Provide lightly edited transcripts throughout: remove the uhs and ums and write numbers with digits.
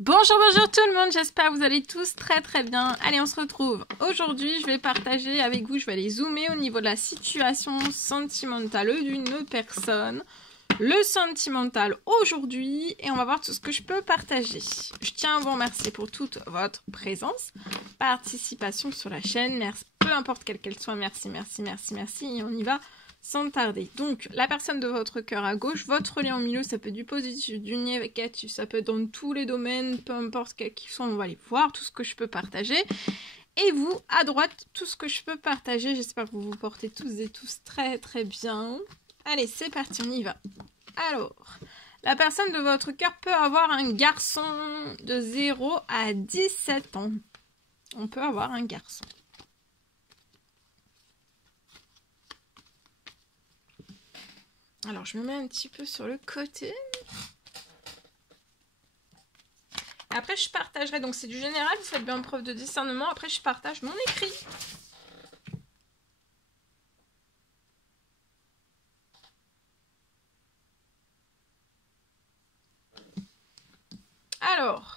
Bonjour tout le monde, j'espère que vous allez tous très bien. Allez, on se retrouve. Aujourd'hui, je vais partager avec vous, je vais aller zoomer au niveau de la situation sentimentale d'une personne. Le sentimental aujourd'hui, et on va voir tout ce que je peux partager. Je tiens à vous remercier pour toute votre présence, participation sur la chaîne, merci, peu importe quelle qu'elle soit, merci, et on y va sans tarder. Donc, la personne de votre cœur à gauche, votre lien au milieu, ça peut être du positif, du négatif, ça peut être dans tous les domaines, peu importe quels qu'ils sont, on va aller voir tout ce que je peux partager. Et vous, à droite, tout ce que je peux partager. J'espère que vous vous portez tous et tous très bien. Allez, c'est parti, on y va. Alors, la personne de votre cœur peut avoir un garçon de 0 à 17 ans. On peut avoir un garçon. Alors, je me mets un petit peu sur le côté. Après, je partagerai. Donc, c'est du général. Vous faites bien preuve de discernement. Après, je partage mon écrit. Alors.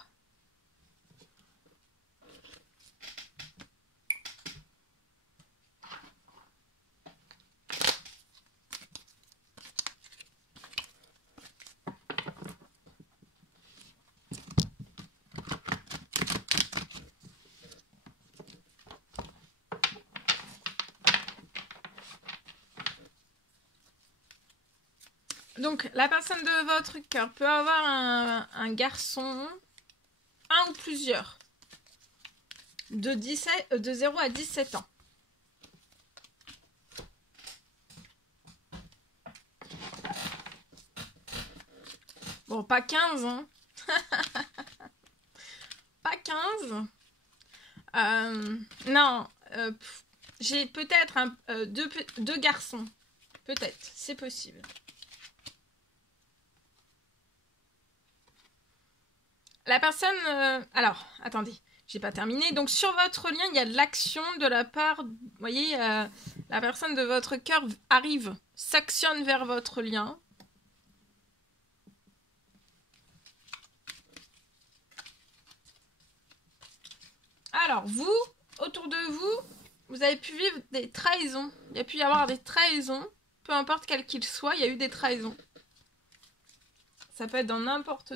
Donc, la personne de votre cœur peut avoir un garçon, un ou plusieurs, de 0 à 17 ans. Bon, pas 15, hein. Pas 15. Non, j'ai peut-être deux garçons. Peut-être, c'est possible. La personne... alors, attendez, j'ai pas terminé. Donc, sur votre lien, il y a de l'action de la part... Vous voyez, la personne de votre cœur arrive, s'actionne vers votre lien. Alors, vous, autour de vous, vous avez pu vivre des trahisons. Il y a pu y avoir des trahisons, peu importe quel qu'il soit, il y a eu des trahisons. Ça peut être dans n'importe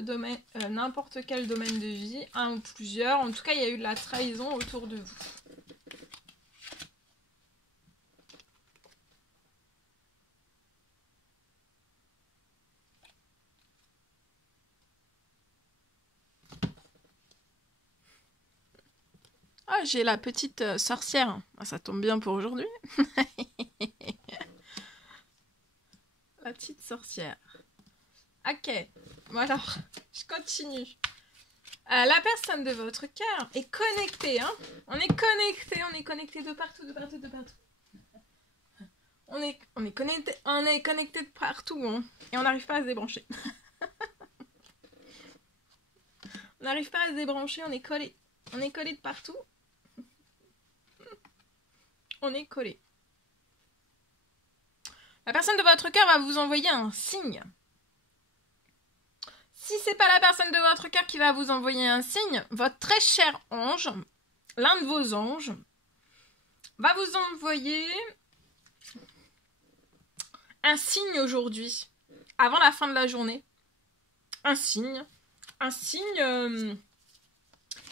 quel domaine de vie, un ou plusieurs. En tout cas, il y a eu de la trahison autour de vous. Ah, j'ai la petite sorcière. Ah, ça tombe bien pour aujourd'hui. La petite sorcière. Ok. Bon alors, je continue. La personne de votre cœur est connectée, hein. On est connecté de partout. On est connecté de partout, hein. Et on n'arrive pas à se débrancher. On n'arrive pas à se débrancher, on est collé. On est collé de partout. On est collé. La personne de votre cœur va vous envoyer un signe. Si c'est pas la personne de votre cœur qui va vous envoyer un signe, votre très cher ange, l'un de vos anges, va vous envoyer un signe aujourd'hui, avant la fin de la journée. Un signe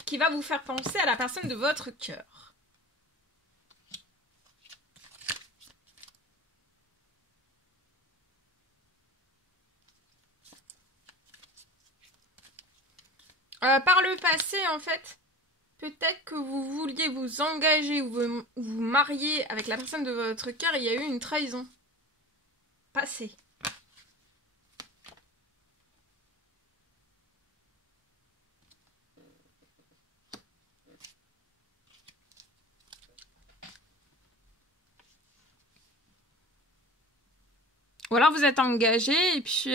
qui va vous faire penser à la personne de votre cœur. Par le passé, en fait, peut-être que vous vouliez vous engager ou vous marier avec la personne de votre cœur et il y a eu une trahison. Passé. Ou alors vous êtes engagé et puis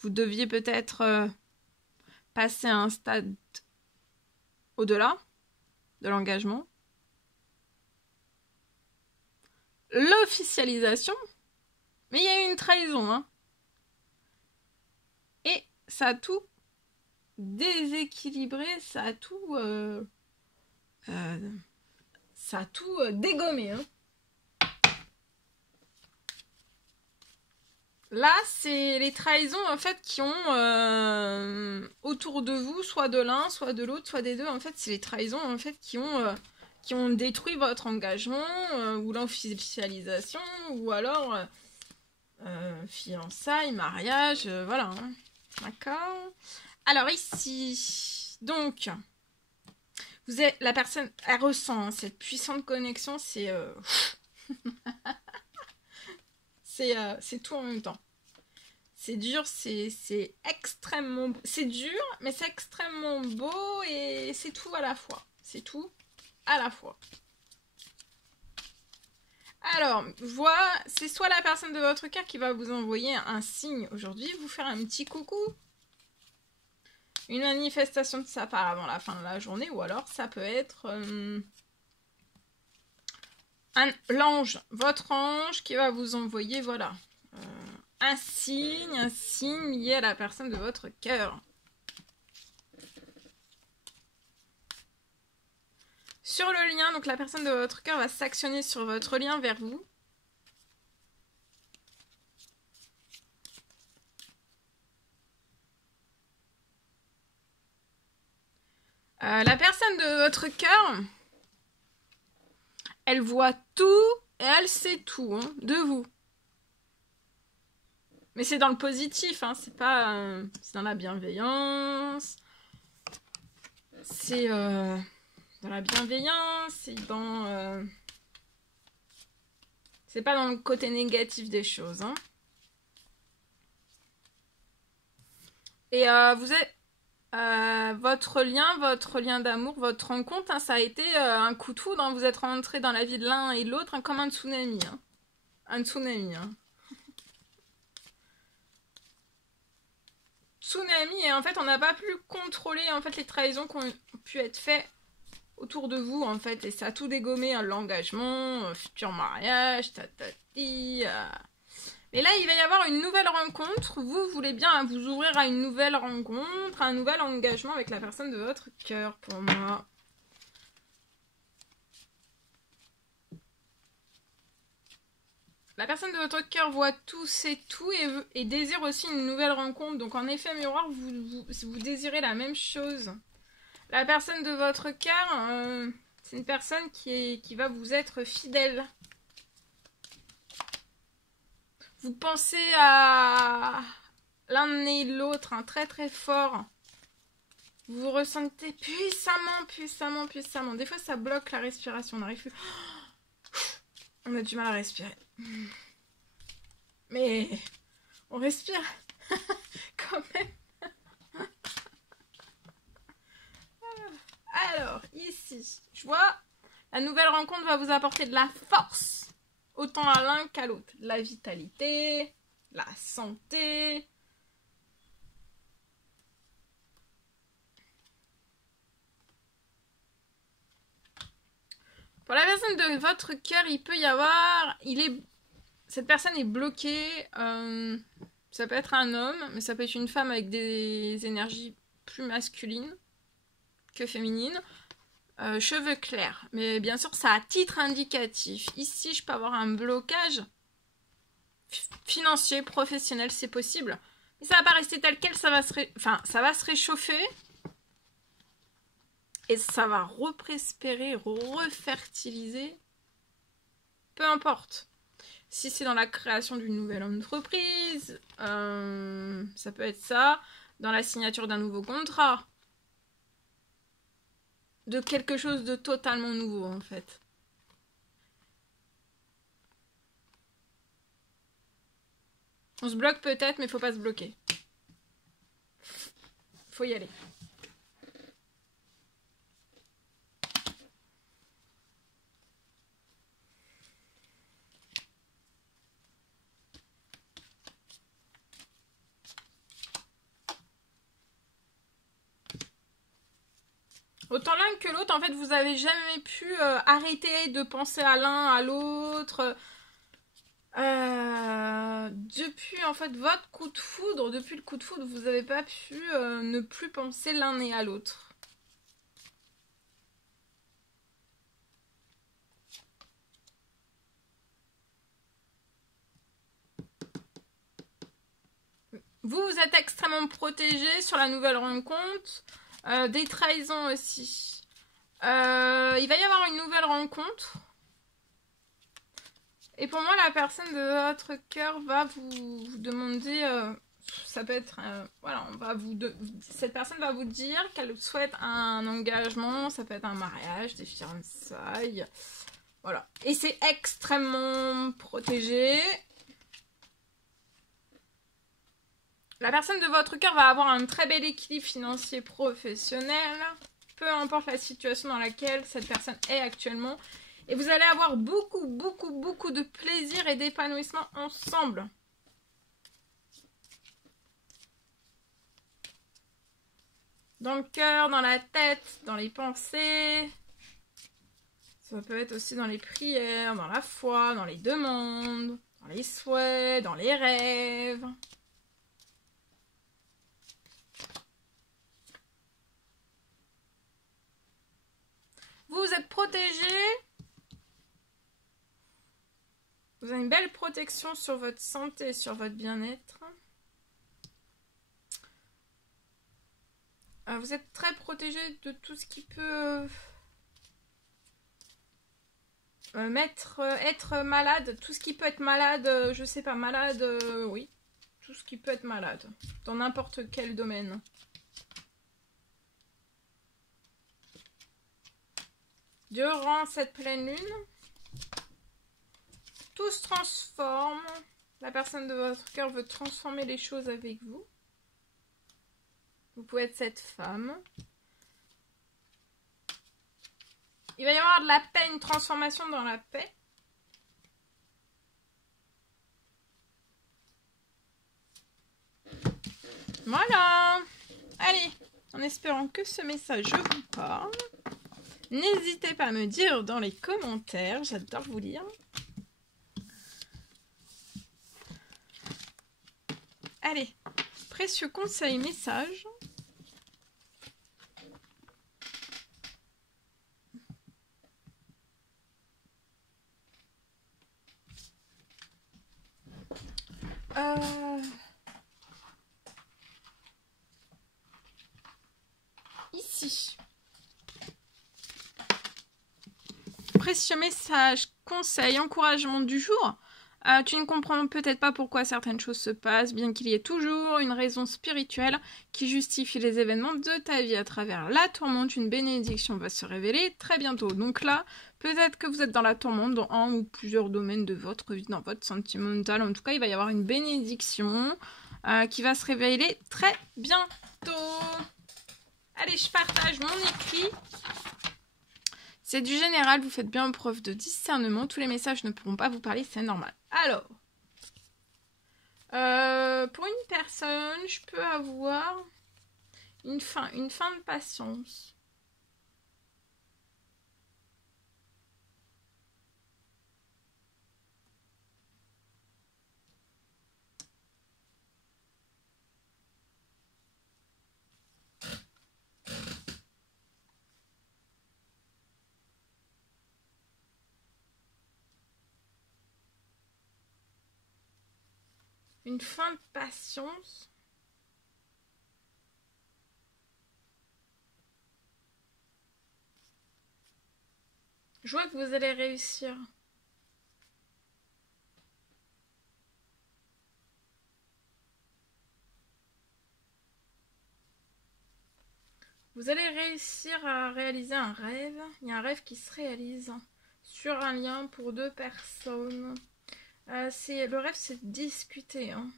vous deviez peut-être passer à un stade au-delà de l'engagement. L'officialisation, mais il y a eu une trahison, hein. Et ça a tout déséquilibré, ça a tout dégommé. Hein. Là, c'est les trahisons en fait qui ont autour de vous, soit de l'un, soit de l'autre, soit des deux. En fait, c'est les trahisons en fait qui ont détruit votre engagement ou l'officialisation ou alors fiançailles, mariage, voilà. Hein. D'accord. Alors ici, donc, vous êtes la personne, elle ressent hein, cette puissante connexion, c'est c'est tout en même temps. C'est dur, c'est extrêmement... C'est dur, mais c'est extrêmement beau et c'est tout à la fois. C'est tout à la fois. Alors, voilà, c'est soit la personne de votre cœur qui va vous envoyer un signe aujourd'hui, vous faire un petit coucou. Une manifestation de sa part avant la fin de la journée, ou alors ça peut être... l'ange, votre ange qui va vous envoyer, voilà, un signe lié à la personne de votre cœur. Sur le lien, donc la personne de votre cœur va s'actionner sur votre lien vers vous. La personne de votre cœur, elle voit tout et elle sait tout hein, de vous. Mais c'est dans le positif, hein, c'est pas... c'est dans la bienveillance. C'est dans la bienveillance, c'est dans... c'est pas dans le côté négatif des choses. Hein. Et vous êtes... votre lien d'amour, votre rencontre, hein, ça a été un coup de foudre. Hein, vous êtes rentrés dans la vie de l'un et de l'autre hein, comme un tsunami. Hein. Un tsunami. Hein. Tsunami, et en fait, on n'a pas pu contrôler en fait, les trahisons qui ont pu être faites autour de vous, en fait. Et ça a tout dégommé, hein, l'engagement, futur mariage, tatati... Et là, il va y avoir une nouvelle rencontre. Vous voulez bien vous ouvrir à une nouvelle rencontre, à un nouvel engagement avec la personne de votre cœur pour moi. La personne de votre cœur voit tout, sait tout et désire aussi une nouvelle rencontre. Donc en effet miroir, vous désirez la même chose. La personne de votre cœur, c'est une personne qui va vous être fidèle. Vous pensez à l'un et l'autre, hein, très très fort. Vous vous ressentez puissamment. Des fois, ça bloque la respiration. On n'arrive plus. On a du mal à respirer. Mais on respire quand même. Alors, ici, je vois, la nouvelle rencontre va vous apporter de la force. Autant à l'un qu'à l'autre. La vitalité, la santé. Pour la personne de votre cœur, il peut y avoir... cette personne est bloquée. Ça peut être un homme, mais ça peut être une femme avec des énergies plus masculines que féminines. Cheveux clairs, mais bien sûr ça à titre indicatif. Ici je peux avoir un blocage financier, professionnel, c'est possible, mais ça va pas rester tel quel, ça va se réchauffer et ça va reprospérer, refertiliser, peu importe. Si c'est dans la création d'une nouvelle entreprise, ça peut être ça, dans la signature d'un nouveau contrat. De quelque chose de totalement nouveau, en fait. On se bloque peut-être, mais faut pas se bloquer. Faut y aller. Autant l'un que l'autre, en fait, vous avez jamais pu arrêter de penser à l'un, à l'autre. Depuis en fait votre coup de foudre, depuis le coup de foudre, vous n'avez pas pu ne plus penser l'un et à l'autre. Vous êtes extrêmement protégé sur la nouvelle rencontre. Des trahisons aussi. Il va y avoir une nouvelle rencontre. Et pour moi, la personne de votre cœur va vous demander... ça peut être... voilà, cette personne va vous dire qu'elle souhaite un engagement. Ça peut être un mariage, des fiançailles. Voilà. Et c'est extrêmement protégé. La personne de votre cœur va avoir un très bel équilibre financier professionnel, peu importe la situation dans laquelle cette personne est actuellement. Et vous allez avoir beaucoup de plaisir et d'épanouissement ensemble. Dans le cœur, dans la tête, dans les pensées. Ça peut être aussi dans les prières, dans la foi, dans les demandes, dans les souhaits, dans les rêves. Vous êtes protégé. Vous avez une belle protection sur votre santé et sur votre bien-être. Vous êtes très protégé de tout ce qui peut être malade. Tout ce qui peut être malade, je sais pas, malade, oui. Tout ce qui peut être malade, dans n'importe quel domaine. Durant cette pleine lune, tout se transforme. La personne de votre cœur veut transformer les choses avec vous. Vous pouvez être cette femme. Il va y avoir de la paix, une transformation dans la paix. Voilà. Allez, en espérant que ce message vous parle. N'hésitez pas à me dire dans les commentaires, j'adore vous lire. Allez, précieux conseils, messages. Ici. Précieux message, conseil, encouragement du jour. Tu ne comprends peut-être pas pourquoi certaines choses se passent, bien qu'il y ait toujours une raison spirituelle qui justifie les événements de ta vie. À travers la tourmente, une bénédiction va se révéler très bientôt. Donc là, peut-être que vous êtes dans la tourmente dans un ou plusieurs domaines de votre vie, dans votre sentimental. En tout cas, il va y avoir une bénédiction qui va se révéler très bientôt. Allez, je partage mon écrit. C'est du général, vous faites bien preuve de discernement. Tous les messages ne pourront pas vous parler, c'est normal. Alors, pour une personne, je peux avoir une fin de patience. Une fin de patience. Je vois que vous allez réussir. Vous allez réussir à réaliser un rêve. Il y a un rêve qui se réalise sur un lien pour deux personnes. Le rêve, c'est de discuter. Hein.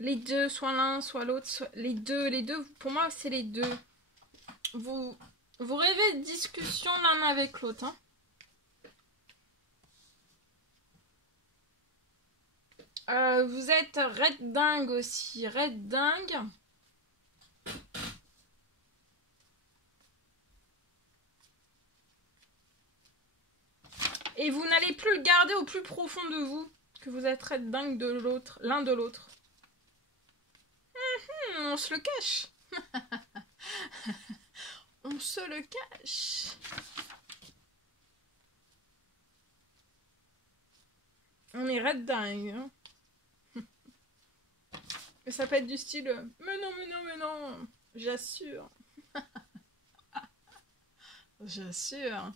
Les deux, soit l'un, soit l'autre, soit les deux. Les deux, pour moi, c'est les deux. Vous rêvez de discussion l'un avec l'autre. Hein. Vous êtes red dingue aussi. Red dingue. Et vous n'allez plus le garder au plus profond de vous, que vous êtes très dingue de l'autre, l'un de l'autre. On se le cache. On se le cache. On est red dingue. Hein. Ça peut être du style mais non, mais non, mais non. J'assure. J'assure.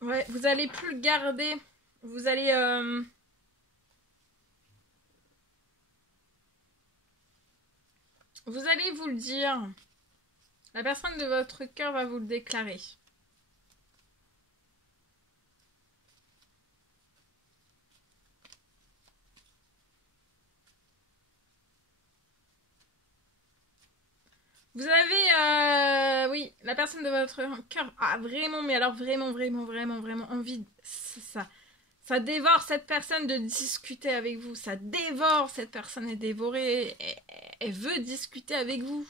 Ouais, vous allez plus le garder. Vous allez... Vous allez vous le dire. La personne de votre cœur va vous le déclarer. Vous avez, oui, la personne de votre cœur a vraiment, mais alors vraiment envie, ça dévore cette personne de discuter avec vous. Ça dévore, cette personne est dévorée, elle veut discuter avec vous.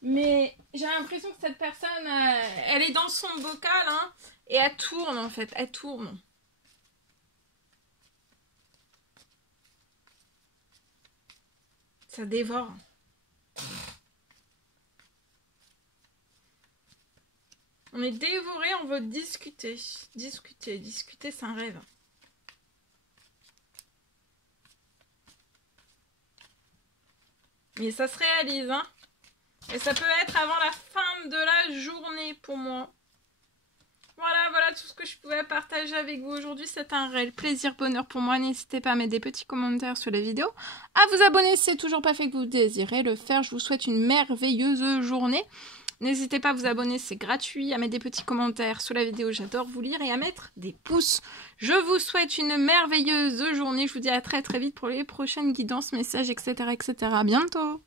Mais j'ai l'impression que cette personne, elle est dans son bocal, hein, et elle tourne en fait, elle tourne. Ça dévore. On est dévoré, on veut discuter. Discuter, c'est un rêve. Mais ça se réalise, hein. Et ça peut être avant la fin de la journée pour moi. Voilà tout ce que je pouvais partager avec vous aujourd'hui. C'est un réel plaisir, bonheur pour moi. N'hésitez pas à mettre des petits commentaires sur la vidéo. À vous abonner si c'est toujours pas fait que vous désirez le faire. Je vous souhaite une merveilleuse journée. N'hésitez pas à vous abonner, c'est gratuit. À mettre des petits commentaires sous la vidéo, j'adore vous lire. Et à mettre des pouces. Je vous souhaite une merveilleuse journée. Je vous dis à très vite pour les prochaines guidances, messages, etc. À bientôt.